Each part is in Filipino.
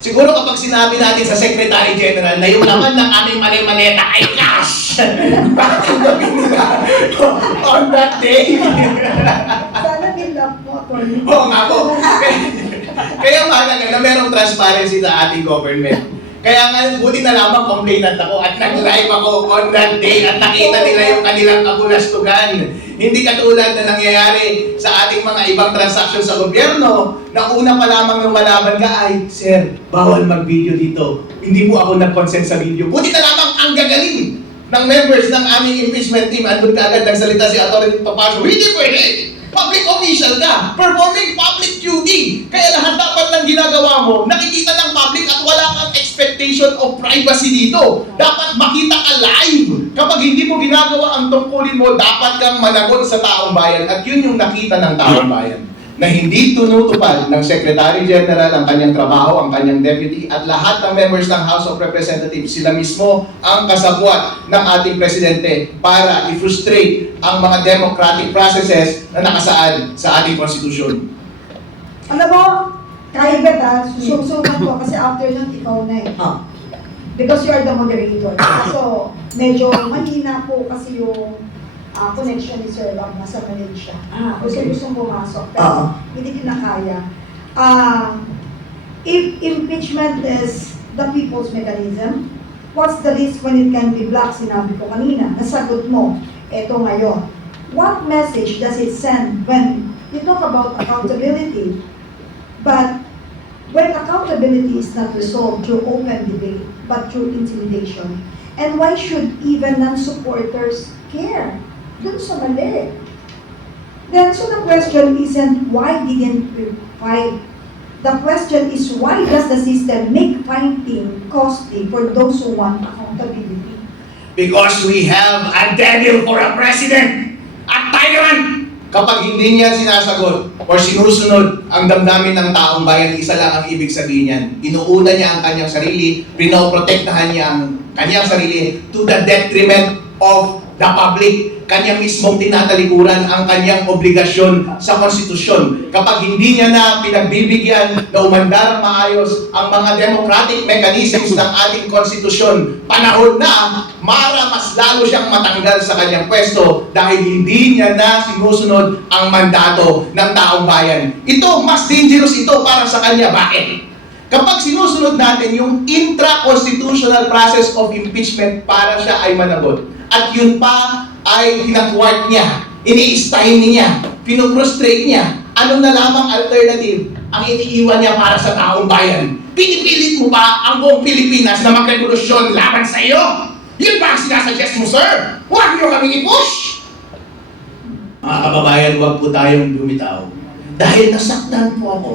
Siguro kapag sinabi natin sa Secretary General na yung laman ng aming maleta ay cash, bakit gawin nila on that day? Sana nilap mo, Tony. Oo nga po. Kaya mahalaga na merong transparency sa ating government. Kaya nga, buti na lamang complainant ako at nag-live ako on that day at nakita nila yung kanilang kabulastugan. Hindi katulad na nangyayari sa ating mga ibang transaction sa gobyerno na una pa lamang nung malaban ka ay, Sir, bawal mag-video dito. Hindi mo ako nag-consent sa video. Buti na lamang ang gagaling ng members ng aming impeachment team. Andun ka agad nagsalita si Atty. Topacio, hindi pwede! Public official ka, performing public duty. Kaya lahat dapat ng ginagawa mo, nakikita ng public at wala kang expectation of privacy dito. Dapat makita ka live. Kapag hindi mo ginagawa ang tungkulin mo, dapat kang managot sa taong bayan. At yun yung nakita ng taong bayan. Na hindi tunutupad ng Secretary General ang kanyang trabaho, ang kanyang deputy, at lahat ng members ng House of Representatives, sila mismo ang kasabwat ng ating Presidente para i-frustrate ang mga democratic processes na nakasaad sa ating konstitusyon. Alam mo, Kaibet sususukan ko kasi after nun ikaw na eh. Because you are the moderator. So, medyo mahina po kasi yung connection ni Sir Rob nasa Malaysia. Gustong pumasok, pero hindi kinakaya. If impeachment is the people's mechanism, what's the risk when it can be blocked? Sinabi ko kanina, nasagot mo, eto ngayon. What message does it send when you talk about accountability, but when accountability is not resolved through open debate, but through intimidation? And why should even non-supporters care? Dun sa mali. Then, so the question isn't why didn't we fight? The question is why does the system make fighting costly for those who want accountability? Because we have a devil for a president! A tyrant! Kapag hindi niya sinasagot o sinusunod ang damdamin ng taong bayan, isa lang ang ibig sabihin niyan. Inuuna niya ang kanyang sarili, pinoprotektahan niya ang kanyang sarili to the detriment of the public. Kanya mismong tinatalikuran ang kanyang obligasyon sa konstitusyon. Kapag hindi niya na pinagbibigyan na umandar maayos ang mga democratic mechanisms ng ating konstitusyon, panahon na mas lalo siyang matanggal sa kanyang pwesto dahil hindi niya na sinusunod ang mandato ng taong bayan. Ito, mas dangerous ito para sa kanya. Bakit? Kapag sinusunod natin yung intra-constitutional process of impeachment para siya ay managot, at yun pa ay hinakwart niya, ini-style niya, pinuprostrate niya, ano na lamang alternative ang iniiwan niya para sa taong bayan? Pinipilit mo pa ang buong Pilipinas na magrevolusyon laban sa iyo? Yun ba ang sinasuggest mo, sir? Huwag niyo kaming i-push! Mga kababayan, huwag po tayong lumitaw. Dahil nasaktan po ako.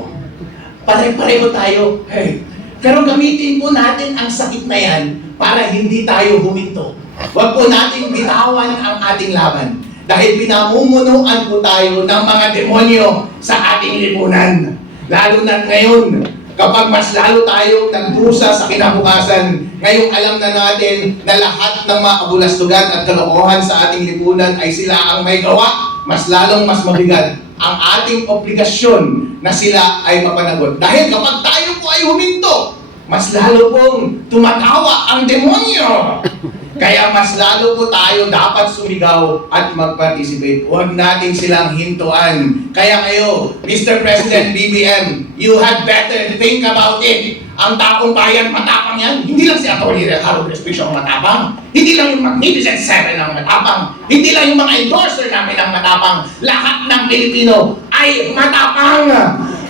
Pare-pareho tayo. Hey. Pero gamitin po natin ang sakit na yan para hindi tayo huminto. Huwag po nating bitawan ang ating laban dahil pinamumunuan po tayo ng mga demonyo sa ating lipunan. Lalo na ngayon, kapag mas lalo tayo nagdusa sa kinabukasan, ngayong alam na natin na lahat ng mga kabulastugan at kalokohan sa ating lipunan ay sila ang may gawa, mas lalong mas mabigat ang ating obligasyon na sila ay mapanagot. Dahil kapag tayo po ay huminto, mas lalo pong tumatawa ang demonyo. Kaya mas lalo po tayo dapat sumigaw at mag-participate. Huwag natin silang hintuan. Kaya kayo, Mr. President BBM, you had better think about it. Ang taong bayan, matapang yan. Hindi lang si Atty. Harold Respicio ang matapang. Hindi lang yung Magnificent Seven ang matapang. Hindi lang yung mga endorser namin ang matapang. Lahat ng Pilipino ay matapang.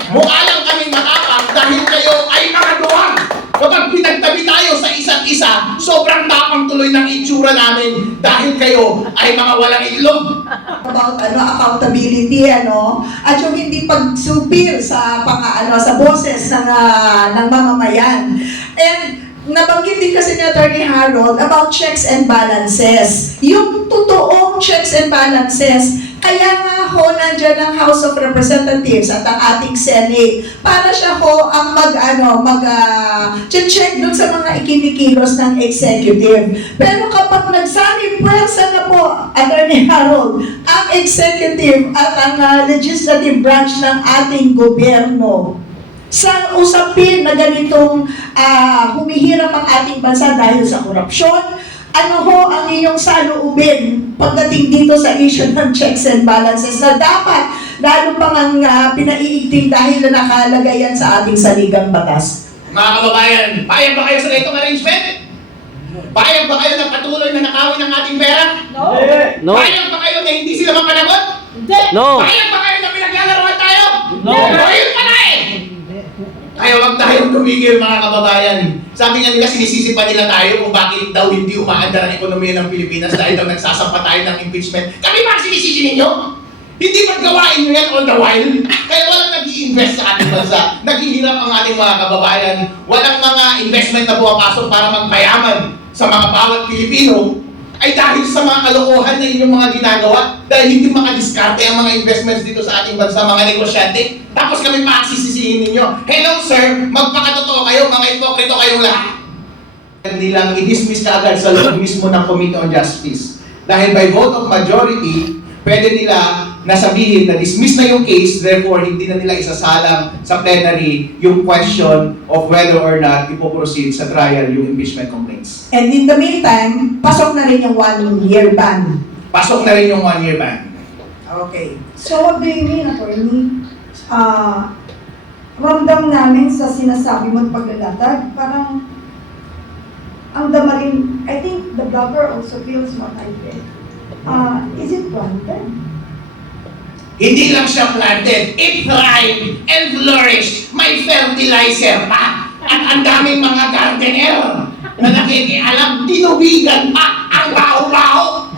Mukha lang kaming matapang dahil kayo ay mga duwag. Kapag pinagtabi tayo sa isa't isa, sobrang tapang tuloy ng itsura namin dahil kayo ay mga walang itlog. About accountability, at yung hindi pagsupil sa sa boses ng mamamayan. And nabanggit din kasi ni Atty. Harold about checks and balances. Yung totoong checks and balances, kaya nga ho nandiyan ang House of Representatives at ang ating Senate para siya ho ang check dun sa mga ikinikilos ng executive. Pero kapag nagsani pwersa na po, Atty. Harold, ang executive at ang legislative branch ng ating gobyerno, sa usapin na ganitong humihirap ang ating bansa dahil sa korupsyon? Ano ho ang inyong saloobin pagdating dito sa issue ng checks and balances na dapat lalo pang ang pinaiigting dahil na nakalagay yan sa ating saligang batas? Mga kababayan, payag ba kayo sa ganitong arrangement? Payag ba kayo na patuloy na nakawin ang ating pera? No. Payag ba kayo na hindi sila mapanagot? No. Payag ba kayo na pinaglalaroan tayo? No. Ayun pala eh! Kaya wag tayong tumigil mga kababayan. Sabi nga nila, sinisisi pa nila tayo kung bakit daw hindi umaandar ang ekonomiya ng Pilipinas dahil daw nagsasampa tayo ng impeachment. Kami ba ang sinisisi ninyo? Hindi ba't gawain nyo yan all the while? Kaya walang nag-i-invest sa ating bansa. Naghihirap ang ating mga kababayan. Walang mga investment na pumapasok para magpayaman sa mga bawat Pilipino ay dahil sa mga kalokohan na inyong mga ginagawa, dahil hindi makadiskarte ang mga investments dito sa ating bansa, mga negosyante, tapos kami paksisisihin ninyo. Hello sir, magpakatotoo kayo, mga ipokrito kayong lahat. Hindi lang i-dismiss ka agad sa loob mismo ng Committee on Justice. Dahil by vote of majority, pwede nila nasabihin na dismiss na yung case, therefore hindi na nila isasalang sa plenary yung question of whether or not ipoproceed sa trial yung impeachment complaints. And in the meantime, pasok na rin yung 1-year ban. Pasok na rin yung 1-year ban. Okay. So what do you mean, attorney? Ramdam namin sa sinasabi mo't paglalatag, parang ang damarin, I think the blogger also feels what I feel. Is it planted? Hindi lang siya planted, it thrived and flourished. May fertilizer pa. At ang daming mga gardener na nakikialam, dinubigan pa ang baho-baho.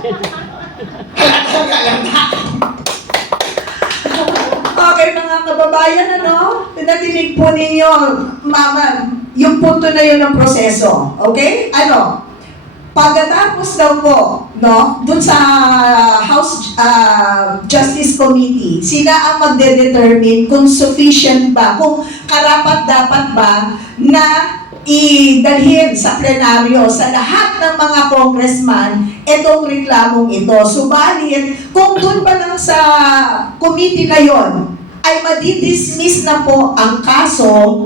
Halata. Okay mga kababayan, ano? Pinatinig po ninyo, mama, yung punto na yun ng proseso. Okay? Ano? Pagkatapos daw po, no, dun sa House Justice Committee, sila ang magde-determine kung sufficient ba, kung karapat-dapat ba na idalhin sa plenaryo sa lahat ng mga congressman itong reklamong ito. Subalit, kung dun pa lang sa committee na yon ay madidismiss na po ang kaso,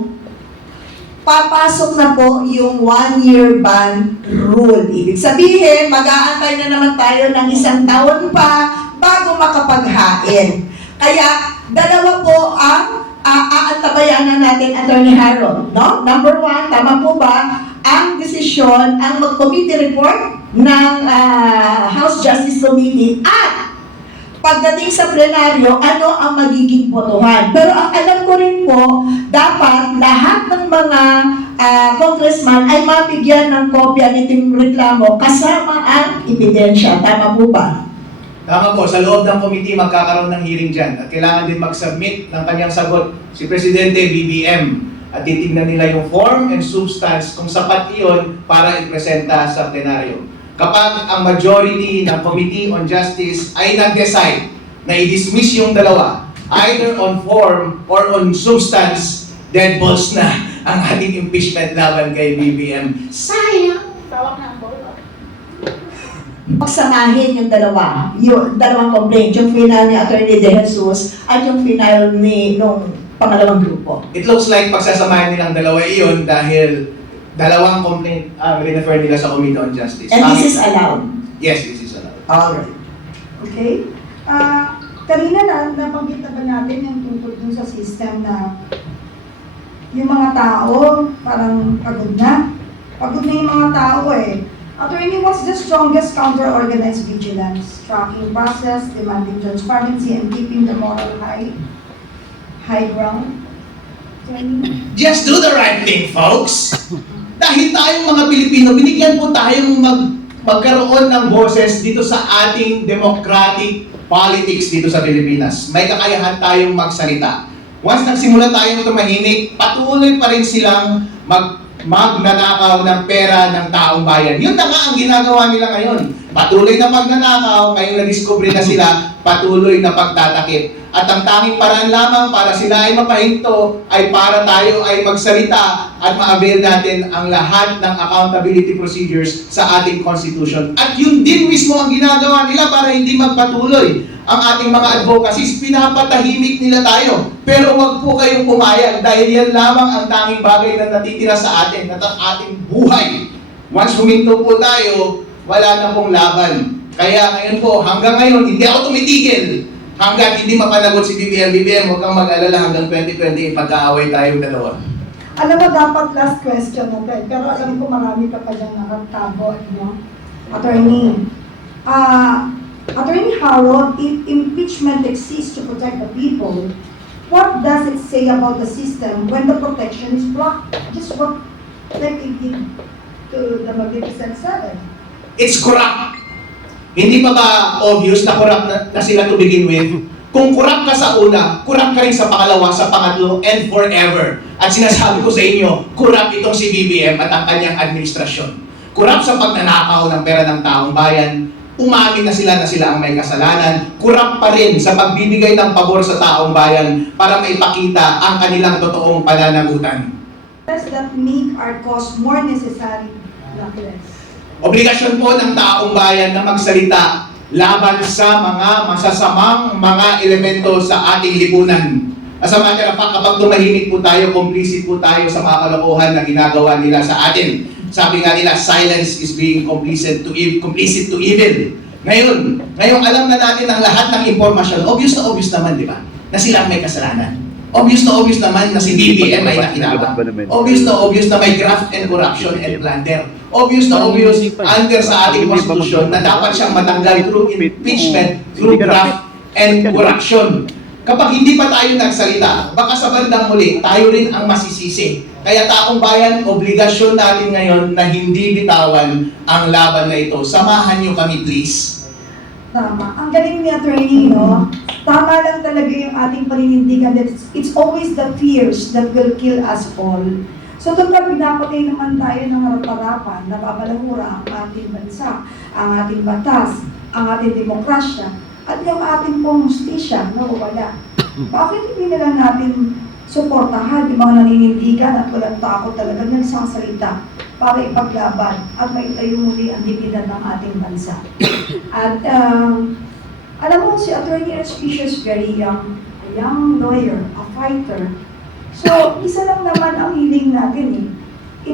papasok na po yung 1-year ban rule. Ibig sabihin, mag-aantay na naman tayo ng 1 taon pa bago makapaghain. Kaya, dalawa po ang aantabayanan natin, Attorney Harold. No? Number 1, tama po ba ang desisyon, ang mag-committee report ng House Justice Committee at pagdating sa plenaryo, ano ang magiging botohan. Pero ang alam ko rin po, dapat lahat ng mga congressman ay mabigyan ng kopya nitong reklamo kasama ang ebidensya. Tama po ba? Tama po, sa loob ng committee magkakaroon ng hearing dyan at kailangan din mag-submit ng kanyang sagot si Presidente BBM at titignan nila yung form and substance kung sapat iyon para ipresenta sa plenaryo. Kapag ang majority ng Committee on Justice ay nag-decide na i-dismiss yung dalawa, either on form or on substance, dead balls na ang ating impeachment laban kay BBM. Sayang! Pagsamahin yung dalawang complaint, yung final ni Attorney De Jesus at yung final ni nung pangalawang grupo. It looks like pagsasamahin nilang dalawa iyon dahil dalawang complaint ang refer nila sa Committee on Justice. And this is allowed. Yes, this is allowed. Alright. Okay? Kanina nabanggit na ba natin yung tungkol dun sa system na yung mga tao parang pagod na? Pagod na yung mga tao eh. Attorney, what's the strongest counter-organized vigilance? Tracking process, demanding transparency, and keeping the moral high ground? Just do the right thing, folks! Dahil tayong mga Pilipino, binigyan po tayong magkaroon ng boses dito sa ating democratic politics dito sa Pilipinas. May kakayahan tayong magsalita. Once nagsimula tayong tumahimik, patuloy pa rin silang magnanakaw ng pera ng taong bayan. Yun na nga ang ginagawa nila ngayon. Patuloy na pagnanakaw, ngayong na-discover na sila, patuloy na pagtatakip. At ang tanging paraan lamang para sila ay mapahinto ay para tayo ay magsalita at ma-avail natin ang lahat ng accountability procedures sa ating Constitution. At yun din mismo ang ginagawa nila para hindi magpatuloy ang ating mga advocacies. Pinapatahimik nila tayo. Pero wag po kayong pumayag dahil yan lamang ang tanging bagay na natitira sa atin at ang ating buhay. Once huminto po tayo, wala na pong laban. Kaya ngayon po, hanggang ngayon, hindi ako tumitigil. Hanggang hindi mapanagot si BBM. BBM, huwag kang mag-alala hanggang 2020, pag-aaway tayong dalawa. Alam mo, dapat last question natin, pero alam ko marami ka pa dyan nakatago, no? Attorney, Attorney Harold, if impeachment exists to protect the people, what does it say about the system when the protection is blocked? Just what, like it did to the Magnificent Seven. It's corrupt. Hindi pa ba obvious na corrupt na sila to begin with? Kung corrupt ka sa una, corrupt ka rin sa pangalawa, sa pangatlo, and forever. At sinasabi ko sa inyo, corrupt itong si BBM at ang kanyang administrasyon. Corrupt sa pagnanakaw ng pera ng taong bayan, umamin na sila ang may kasalanan, corrupt pa rin sa pagbibigay ng pabor sa taong bayan para maipakita ang kanilang totoong pananagutan. Does that make our cause more necessary, not less? Obligasyon po ng taong bayan na magsalita laban sa mga masasamang mga elemento sa ating lipunan. As a matter of fact, kapag tumahimik po tayo, complicit po tayo sa mga kalokohan na ginagawa nila sa atin. Sabi nga nila, silence is being complicit to evil. Ngayon alam na natin ang lahat ng impormasyon. Obvious naman, di ba? Na sila ang may kasalanan. Obvious naman na si BBM ay nakinabang. Obvious na may graft and corruption and plunder. Obvious under sa ating konstitusyon na dapat siyang matanggal through impeachment, through graft and corruption. Kapag hindi pa tayo nagsalita, baka sa bandang muli, tayo rin ang masisisi. Kaya taong bayan, obligasyon natin ngayon na hindi bitawan ang laban na ito. Samahan niyo kami, please. Tama. Ang galing ni Attorney, no? Tama lang talaga yung ating paninindigan that it's always the fears that will kill us all. So total, pinapatay naman tayo ng harap-harapan, nababalahura ang ating bansa, ang ating batas, ang ating demokrasya, at yung ating pong hustisya, nawawala. Bakit hindi na lang natin suportahan yung mga naninindigan at walang takot talaga ng isang salita para ipaglaban at maitayo muli ang dignidad ng ating bansa. At alam mo, si Attorney Respicio is very young, a young lawyer, a fighter. So, isa lang naman ang hiling natin eh.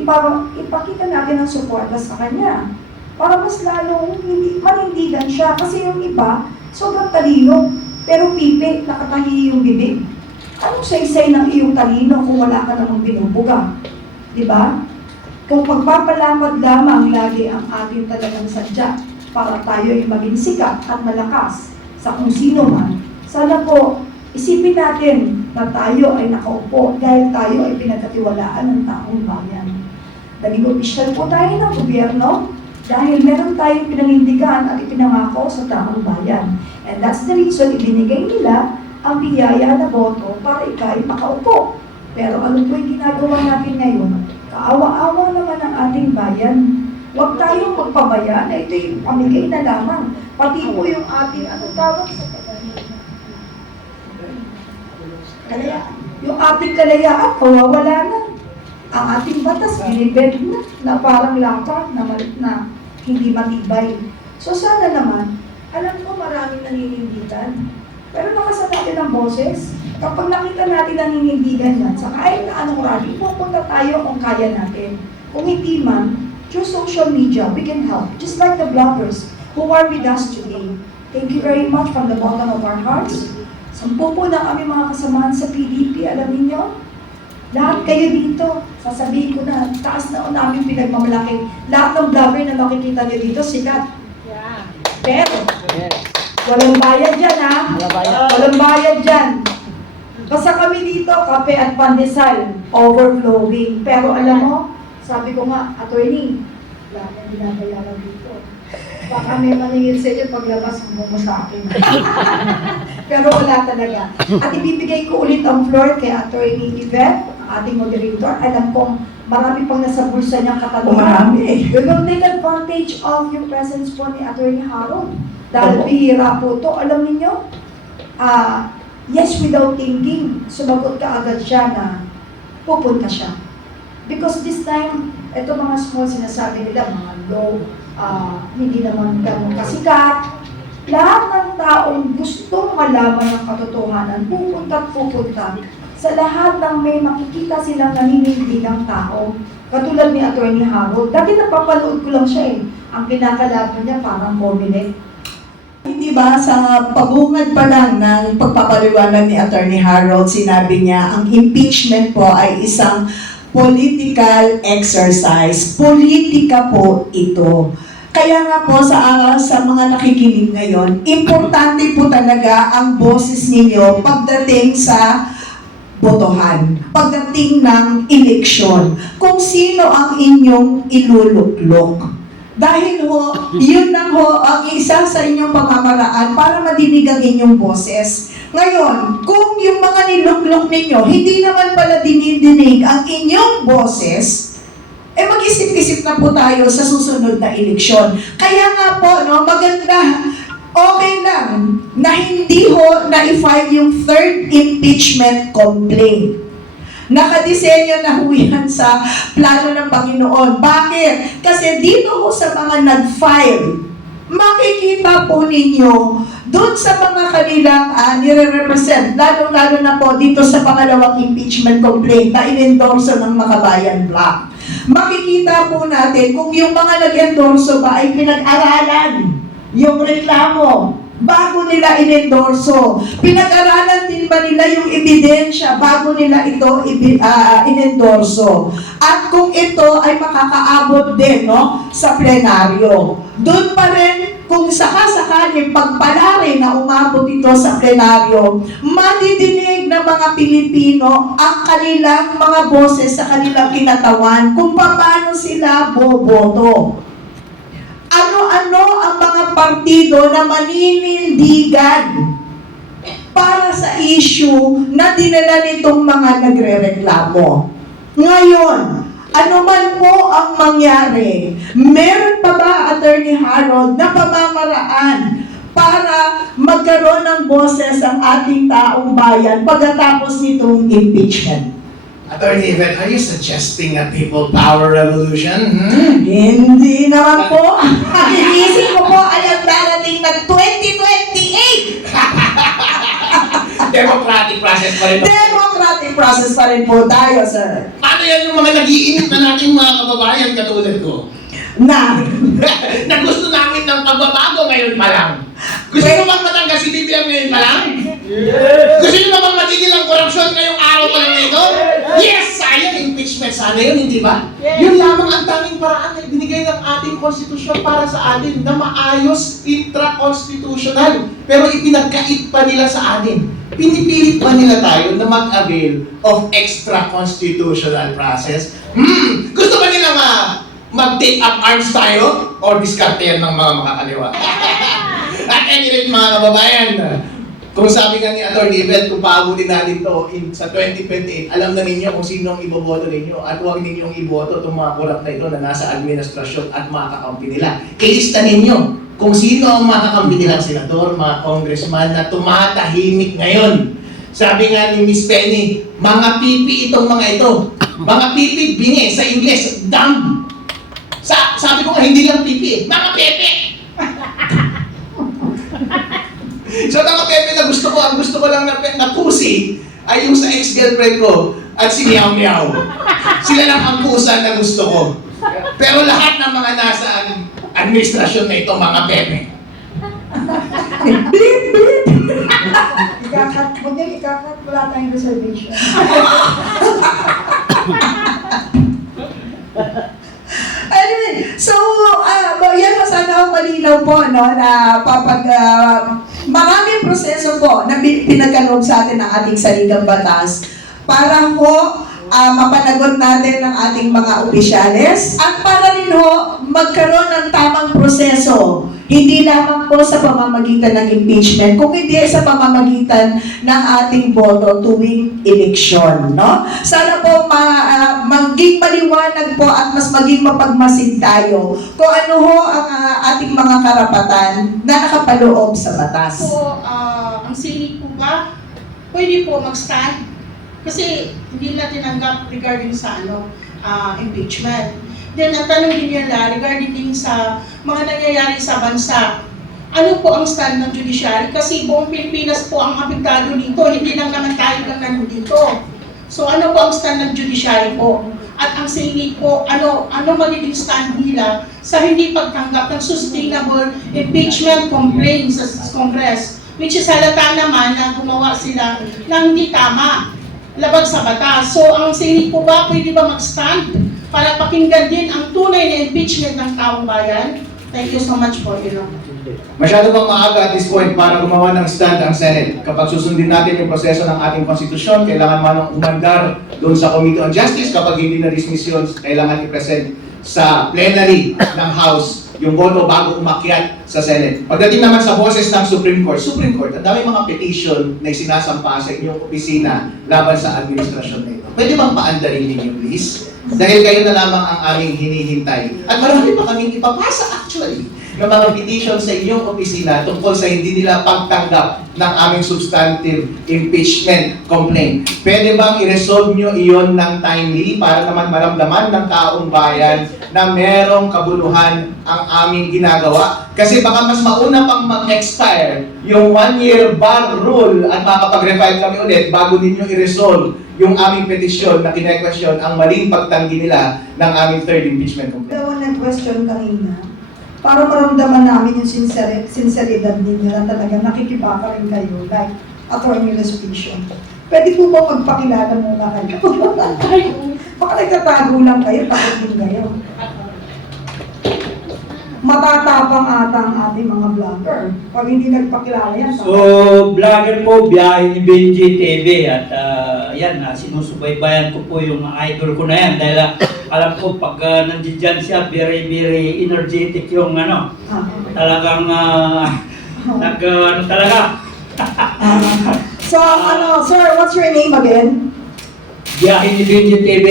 Ipakita natin ang suporta sa kanya para mas lalong manindigan siya. Kasi yung iba, sobrang talino, pero pipi, nakatahi yung bibig. Anong saysay ng iyong talino kung wala ka namang binubuga? Diba? Kung pagpapalamad lamang lagi ang ating talagang sadya para tayo ay maging sikat at malakas sa kung sino man, sana po isipin natin na tayo ay nakaupo dahil tayo ay pinagkatiwalaan ng taong bayan. Naging opisyal po tayo ng gobyerno dahil meron tayong pinanindigan at ipinangako sa taong bayan. And that's the reason ibinigay nila ang biyaya na boto para ikaw ay makaupo. Pero ano po yung ginagawa natin ngayon? Kaawa-awa naman ang ating bayan. Huwag tayong magpabaya na ito yung pamigay na lamang. Pati po yung ating, anong tawag sa kalayaan? Yung ating kalayaan, mawawala na. Ang ating batas, binibed na parang lakad na hindi matibay. So sana naman, alam ko maraming naninindigan. Pero nakasan natin ang boses. Kapag nakita natin naninindigan yan, sa kahit na anong rally, pupunta tayo kung kaya natin. Kung hindi man, through social media, we can help. Just like the bloggers who are with us today. Thank you very much from the bottom of our hearts. 10 po na kami mga kasamahan sa PDP, alam niyo? Lahat kayo dito, sasabihin ko na, taas na namin pinagmamalaki. Lahat ng vlogger na makikita niyo dito, sikat. Yeah. Pero, walang bayad dyan ha? Walang bayad dyan. Basta kami dito, kape at pandesal, overflowing. Pero alam mo, sabi ko nga, attorney, wala nang binabayaran dito. Baka may maningil sa inyo paglabas mo sa akin. Pero wala talaga. At ibibigay ko ulit ang floor kay Attorney Yvette, ang ating moderator. Alam kong marami pang nasa bulsa niyang katanungan. Marami. We will take advantage of yung presence po ni Attorney Harold. Dahil bihira po to. Alam niyo, yes, without thinking, sumagot ka agad siya na pupunta siya. Because this time, ito mga small sinasabi nila, mga low, hindi naman ganun kasikat, Lahat ng taong gustong malaman ng katotohanan, pupunta at pupunta sa lahat ng may makikita silang naninindigang tao. Katulad ni Atty. Harold. Dati napapanood ko lang siya eh. Ang kinakalaban niya parang Comelec. Hindi ba sa pabungad pa lang ng pagpapaliwanag ni Attorney Harold, sinabi niya ang impeachment po ay isang political exercise. Politika po ito. Kaya nga po sa mga nakikinig ngayon, importante po talaga ang boses ninyo pagdating sa botohan, pagdating ng eleksyon, kung sino ang inyong iluluklok. Dahil ho, yun lang ho ang isa sa inyong pamamaraan para madinig ang inyong boses. Ngayon, kung yung mga niluklok ninyo, hindi naman pala dinidinig ang inyong boses, mag-isip-isip na po tayo sa susunod na eleksyon. Kaya nga po, no, maganda, okay lang na hindi ho na-file yung third impeachment complaint. Nakadisenyo na ho yan sa plano ng Panginoon. Bakit? Kasi dito ho sa mga nag-file, makikita po ninyo doon sa mga kanilang nire-represent, lalo-lalo na po dito sa pangalawang impeachment complaint na inendorso ng Makabayan Black. Makikita po natin kung yung mga nag-endorso ba ay pinag-aralan yung reklamo bago nila inendorso. Pinag-aralan din ba nila yung ebidensya bago nila ito inendorso? At kung ito ay makakaabot din, no, sa plenaryo. Doon pa rin, kung sakasakali pagpalari na umabot ito sa plenaryo, madidinig ng mga Pilipino ang kanilang mga boses sa kanilang kinatawan kung paano sila boboto. Ano-ano ang mga partido na maninindigan para sa issue na dinala nitong mga nagre-reklamo. Ngayon, ano man po ang mangyari, meron pa ba, Attorney Harold, na pamamaraan para magkaroon ng boses ang ating taong bayan pagkatapos nitong impeachment? Attorney Yvette, are you suggesting a people power revolution? Hindi naman po. Ang inisip ko po ay ang darating na 2028. Democratic process pa rin. Democratic process pa rin po tayo, sir. Paano yan yung mga nag-iinit na nating mga kababayan katulad ko? Na, Na gusto namin ng pagbabago ngayon pa lang. Gusto nyo bang matanggal si BBM ngayon pa lang? Yes! Gusto nyo bang matigil ang korupsyon ngayong araw pa lang ito? Yes! Sayang, impeachment sana yun, hindi ba? Yes. Yun lamang ang tanging paraan na binigay ng ating konstitusyon para sa atin na maayos, intra-constitutional. Pero ipinagkait pa nila sa atin. Pinipilit pa nila tayo na mag-avail of extra-constitutional process. Gusto ba nila mag-take up arms tayo? Or diskarte yan ng mga makakaliwa? At any rate, mga kababayan, kung sabi nga ni Atty. Yvette, kung paabutin natin to sa 2028, alam na ninyo kung sino ang iboboto ninyo at huwag ninyong iboto itong mga kurap na ito na nasa administrasyon at mga kakampi nila. Ilista ninyo kung sino ang mga kakampi nilang senador, mga congressman na tumatahimik ngayon. Sabi nga ni Miss Penny, mga pipi itong mga ito. Mga pipi, bingi, sa Ingles, dumb. Sabi ko nga, hindi lang pipi, mga pepe. So mga pepe na gusto ko, ang gusto ko lang na pusi ay yung sa ex-girlfriend ko at si Meow Meow. Sila lang ang pusa na gusto ko. Pero lahat ng mga nasa administrasyon na ito, mga pepe. Ikakat, huwag niyo ikakat, wala tayong reservation. Anyway, so, yan sana malinaw po, no, na maraming proseso po na pinagkaloob sa atin ng ating saligang batas para ho mapanagot natin ng ating mga opisyales at para rin ho magkaroon ng tamang proseso. Hindi lamang po sa pamamagitan ng impeachment, kung hindi sa pamamagitan ng ating boto tuwing eleksyon, no? Sana po maging maliwanag po at mas maging mapagmasid tayo kung ano ho ang ating mga karapatan na nakapaloob sa batas. Po, ang sinig po ba, pwede po mag-stand? Kasi hindi nila tinanggap regarding sa impeachment. Then, ang tanong din nila regarding din sa mga nangyayari sa bansa. ano po ang stand ng judiciary? Kasi buong Pilipinas po ang apektado dito, hindi lang naman tayo lang nandito. So ano po ang stand ng judiciary po? At ang Senate po, ano magiging stand nila sa hindi pagtanggap ng sustainable impeachment complaint sa Congress? Which is halata naman na gumawa sila ng hindi tama, labag sa batas. So ang Senate po ba, pwede ba mag-stand para pakinggan din ang tunay na impeachment ng taong bayan? Thank you so much po, Ilo. Masyado bang maaga at this point para gumawa ng stand ang Senate? Kapag susundin natin yung proseso ng ating konstitusyon, kailangan manong umandar doon sa Committee on Justice. Kapag hindi na-dismiss yun, kailangan i-present sa plenary ng House yung boto bago umakyat sa Senate. Pagdating naman sa boses ng Supreme Court, ang dami mga petition na sinasampa sa inyong opisina laban sa administrasyon na ito. Pwede bang paandarin ninyo, please? Dahil kayo na lamang ang aming hinihintay. At marami pa kaming ipapasa actually ng mga petition sa inyong opisina tungkol sa hindi nila pagtanggap ng aming substantive impeachment complaint. Pwede bang i-resolve nyo iyon ng timely para naman maramdaman ng taong bayan na merong kabuluhan ang aming ginagawa? Kasi baka mas mauna pang mag-expire yung 1-year bar rule at makakapag-refile kami ulit bago ninyo i-resolve yung aming petisyon na kine-question ang maling pagtanggi nila ng aming third impeachment complaint. The one question kanina, para maramdaman namin yung sinceridad ninyo na talaga nakikibaka rin kayo, like Attorney Respicio. Pwede po ba magpakilala muna kayo? Baka nagtatago lang kayo, takot din kayo. Matatapang ata ang ating mga vlogger. Pag hindi nagpakilala yan, So, vlogger po, biyahe ni Benji TV at yan, sinusubaybayan ko po yung mga idol ko na yan dahil alam ko pag nandiyan siya, very energetic yung talagang talaga. So, sir, what's your name again? Biyahe ni Benji TV.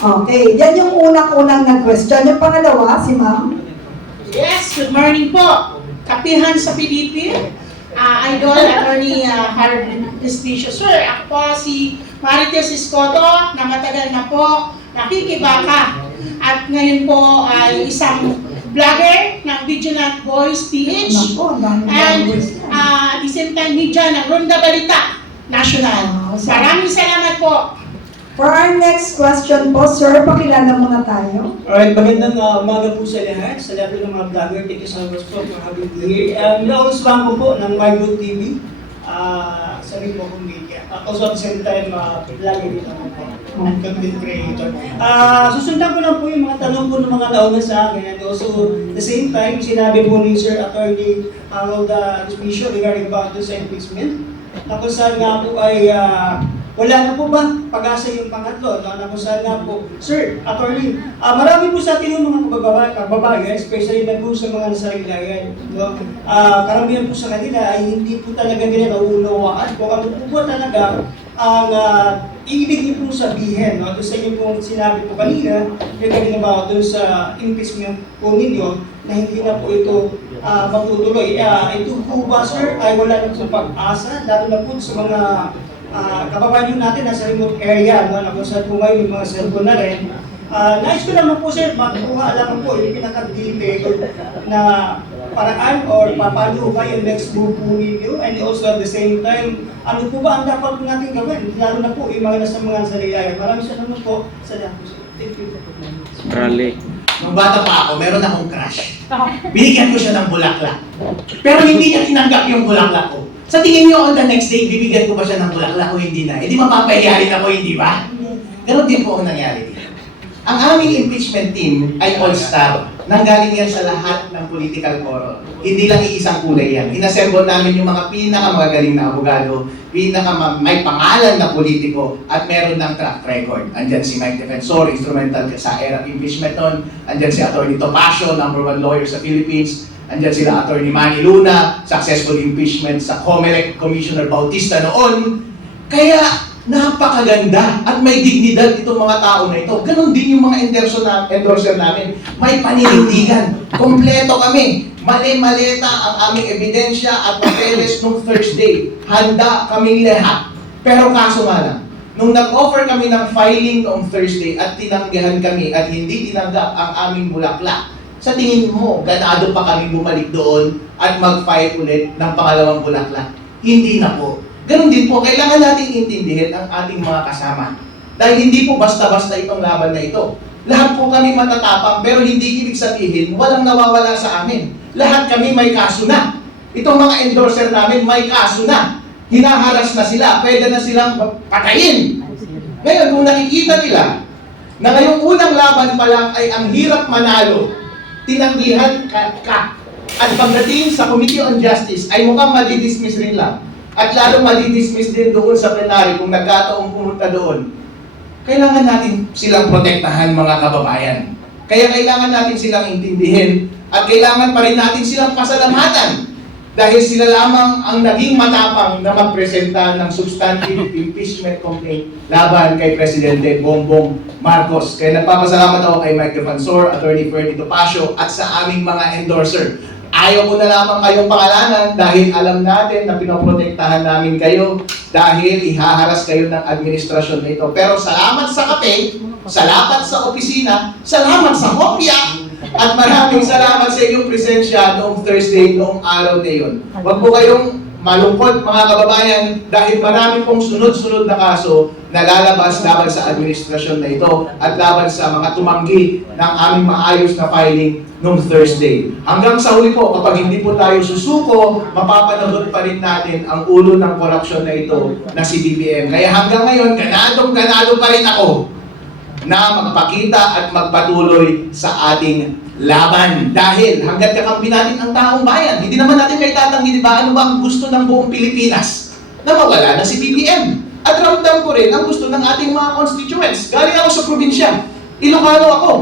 Okay, yan yung unang-unang nag-question. Yung pangalawa, si ma'am. Yes, good morning po. Kapihan sa Pilipin. Idol, Attorney Harold Respicio. Sir, ako po si Marites Escoto na matagal na po nakikibaka. At ngayon po ay isang vlogger ng Vigilant Voice PH. Nako, ang dami And voice yan. at the same time, media ng Ronda Balita National. Maraming salamat po. For our next question po, sir, pakilala muna tayo. Alright, magandang umaga po sa lahat, sa lahat ng mga vlogger. Thank you so much po for having me here. Laos lang po ng MyGood TV, sa Ritmo Kong Media. Also at the same time, vlogger din ako po, content creator. Susundan ko lang po yung mga tanong po ng mga nauna sa akin. And also, at the same time, sinabi po ni Sir Attorney Harold Respicio regarding about the impeachment. Tapos nga po ay wala na po ba pag-asa yung pangatlo? Na kung saan nga po, Sir, Attorney, marami po sa atin yung mga kababayan, especially na po sa mga nasarilayan. No? Karamihan po sa kanila ay hindi po talaga nila nauunawaan kung ano po ba talaga ang ibig niyo pong sabihin. No? Doon sa inyo pong sinabi po kanina, regarding about doon sa impeachment po ninyo, na hindi na po ito matutuloy. Ito po ba, Sir, ay wala na po pag-asa, lalo na po sa mga kababayan natin nasa remote area, no, na kung saan po ngayon yung mga cellphone na rin. Nais ko naman po, sir, makuha alam po yung pinaka-detail na paraan or paano ba yung next move po ninyo, and also at the same time, ano po ba ang dapat po natin gawin, lalo na po yung mga nasa mga sarilayan. Maraming salamat po sa lahat po, sir. Thank you. Rally. Nung bata pa ako, meron akong crush. Binigyan ko siya ng bulaklak. Pero hindi niya tinanggap yung bulaklak ko. Sa tingin niyo on the next day, bibigyan ko ba siya ng bulaklak o hindi na? Eh di mapapahiyarin ako, hindi ba? Ganon din po ang nangyari dito. Ang aming impeachment team ay all-star. Nanggaling yan sa lahat ng political forum. Hindi lang iisang kulay yan. Inassemble namin yung mga pinakamagaling na abogado, may pangalan na politiko, at meron ng track record. Andyan si Mike Defensor, instrumental sa era of impeachment nun. Andyan si Atty. Topacio, #1 lawyer sa Philippines. Andyan sila Atty. Manny Luna, successful impeachment sa COMELEC Commissioner Bautista noon. Kaya napakaganda at may dignidad itong mga tao na ito. Ganon din yung mga endorser namin. May paninindigan. Kompleto kami. Mali-maleta ang aming ebidensya at papeles nung Thursday. Handa kaming lahat. Pero kaso nga lang, nung nag-offer kami ng filing noong Thursday at tinanggihan kami at hindi tinanggap ang aming bulaklak, Sa tingin mo, ganado pa kami bumalik doon at mag-file ulit ng pangalawang bulaklak? Hindi na po. Ganon din po, kailangan natin intindihin ang ating mga kasama. Dahil hindi po basta-basta itong laban na ito. Lahat po kami matatapang, pero hindi ibig sabihin walang nawawala sa amin. Lahat kami may kaso na. Itong mga endorser namin may kaso na. Hinaharas na sila, pwede na silang patayin. Ngayon, kung nakikita nila na ngayong unang laban pa lang ay ang hirap manalo, tinanggihan ka. At pagdating sa Committee on Justice ay mukhang madidismiss rin lang. At lalong madidismiss din doon sa plenary kung nagkataong pumunta doon. Kailangan natin silang protektahan, mga kababayan. Kaya kailangan natin silang intindihin at kailangan pa rin natin silang pasalamatan. Dahil sila lamang ang naging matapang na magpresenta ng substantive impeachment complaint laban kay Presidente Bongbong Marcos. Kaya nagpapasalamat ako kay Mike Defansor, Attorney Ferdy Topacio at sa aming mga endorser. Ayaw ko na lamang kayong pangalanan dahil alam natin na pinoprotektahan namin kayo dahil ihaharas kayo ng administrasyon na ito. Pero salamat sa kape, salamat sa opisina, salamat sa kopya, at maraming salamat sa inyong presensya noong Thursday, noong araw na yun. Huwag po kayong malungkot, mga kababayan, dahil marami pong sunod-sunod na kaso na lalabas laban sa administrasyon na ito at laban sa mga tumanggi ng aming maayos na filing noong Thursday. Hanggang sa huli po, kapag hindi po tayo susuko, mapapanood pa rin natin ang ulo ng korupsyon na ito na si BBM. Kaya hanggang ngayon, ganadong-ganado pa rin ako na magpakita at magpatuloy sa ating laban. Dahil hanggat kakampi natin ang taong bayan, hindi naman natin may tatanggi, di ba? Ano ba ang gusto ng buong Pilipinas? Na mawala na si BBM. At ramdam ko rin ang gusto ng ating mga constituents. Galing ako sa probinsya. Ilocano ako.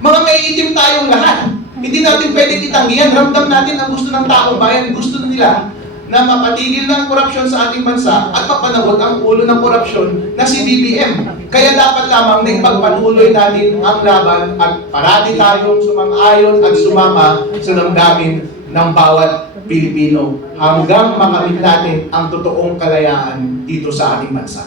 Mga may itim tayong lahat. Hindi natin pwedeng itanggihan. Ramdam natin ang gusto ng taong bayan. Gusto nila na mapatigil ng korupsyon sa ating bansa at mapanabot ang ulo ng korupsyon na si BBM. Kaya dapat lamang na ipagpatuloy natin ang laban at parati tayong sumang-ayon at sumama sa damdamin ng bawat Pilipino hanggang makamit natin ang totoong kalayaan dito sa ating bansa.